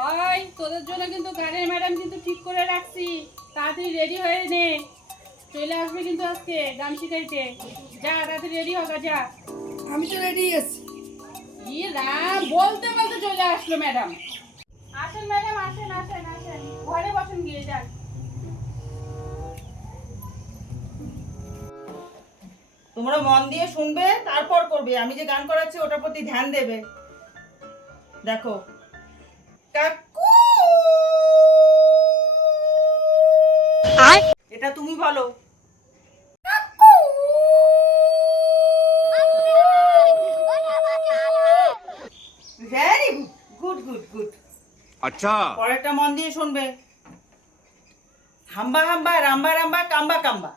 ওই তোদের জন্য কিন্তু গানের ম্যাডাম কিন্তু ঠিক করে রাখছি, তাড়াতাড়ি রেডি হয়ে নে, চলে আসবে কিন্তু আজকে গান শিখাইতে। যা তাড়াতাড়ি রেডি হোক, যা। আমি তো রেডি আছি। ই রাম, বলতে বলতে চলে আসলো ম্যাডাম। আসেন ম্যাডাম, আসেন আসেন আসেন, ঘরে বসেন গিয়ে, যান। তোমরা মন দিয়ে শুনবে, তারপর করবে। আমি যে গান করাচ্ছি ওটার প্রতি ধ্যান দেবে। দেখো, কাকু, এটা তুমি বলো। Very good, good good. अच्छा পরেরটা মন দিয়ে শুনবে। হাম্বা হাম্বা, রাম্বা রাম্বা, কাম্বা কাম্বা।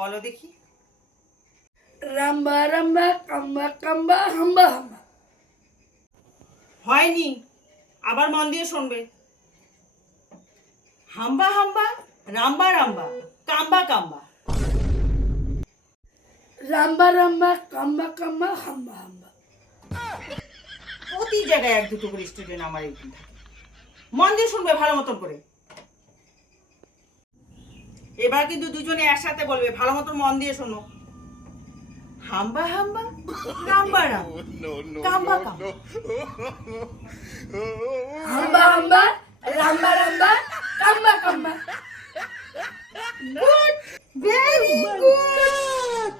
বলো দেখি। রাম্বা রাম্বা কাম্বা কাম্বা হাম্বা হাম্বা। হয়নি, আবার মন দিয়ে শুনবে। হাম্বা হাম্বা, রাম্বা রাম্বা, কাম্বা কাম্বা। রাম্বা রাম্বা কাম্বা কাম্বা হাম্বা হাম্বা। প্রতি জায়গায় এক দুটো করে স্টুডেন্ট আমার এইখানে থাকে। মন দিয়ে শুনবে ভালো মতন করে। এবার কিন্তু দুজনে একসাথে বলবে, ভালো মতন মন দিয়ে শোনো। হাম্বা হাম্বা, রাম্বা রাম্বা, কাম্বা কাম্বা। হাম্বা হাম্বা রাম্বা রাম্বা কাম্বা কাম্বা। Good, very good.